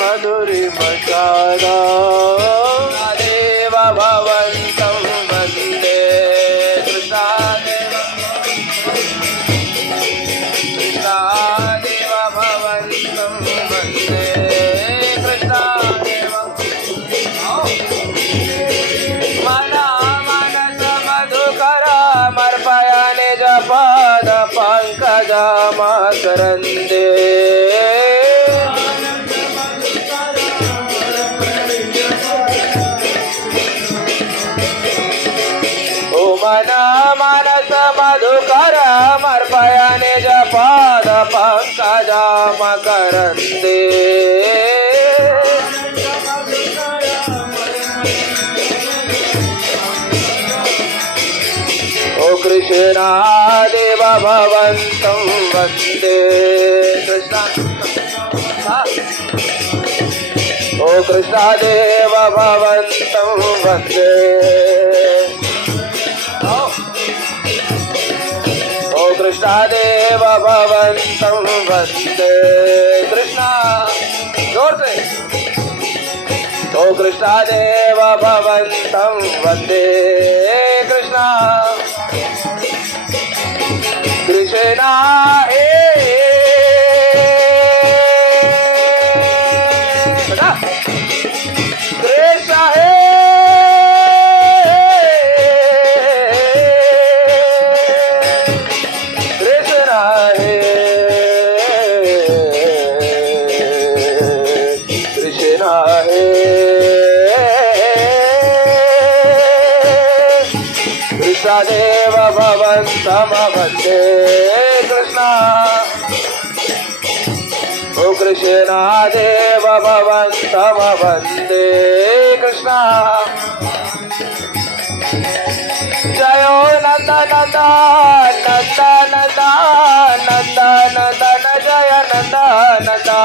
मधुरी मचारा देव भवन्तं वन्दे कृष्णादेव भवन्तं वन्दे कृष्णादेव मना मनस मधुकरामर्पयाने जपाद पङ्कजमाकरन्दे मना मानस मधुकर मर्पयाने जपाद पङ्कजमाकरन्दे ओ कृष्णा देव भवन्तं वन्दे कृष्ण ओ कृष्णा देव भवन्तं वन्दे ओ कृष्णा देव भवन्तं वन्दे कृष्णा जोर से ओ कृष्णा देव भवन्तं वन्दे कृष्णा कृष्णा हे कृष्णा हे कृष्णदेव भवन्तं वन्दे कृष्णा ओ कृष्णा देव भवन्तं वन्दे कृष्णा जयो नन्दनन्दन नन्दनन्दन नन्दनन्दन जय नन्दनन्दन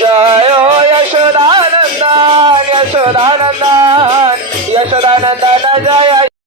जयो यशोदानन्दन यशोदानन्दन यशोदानन्दन जय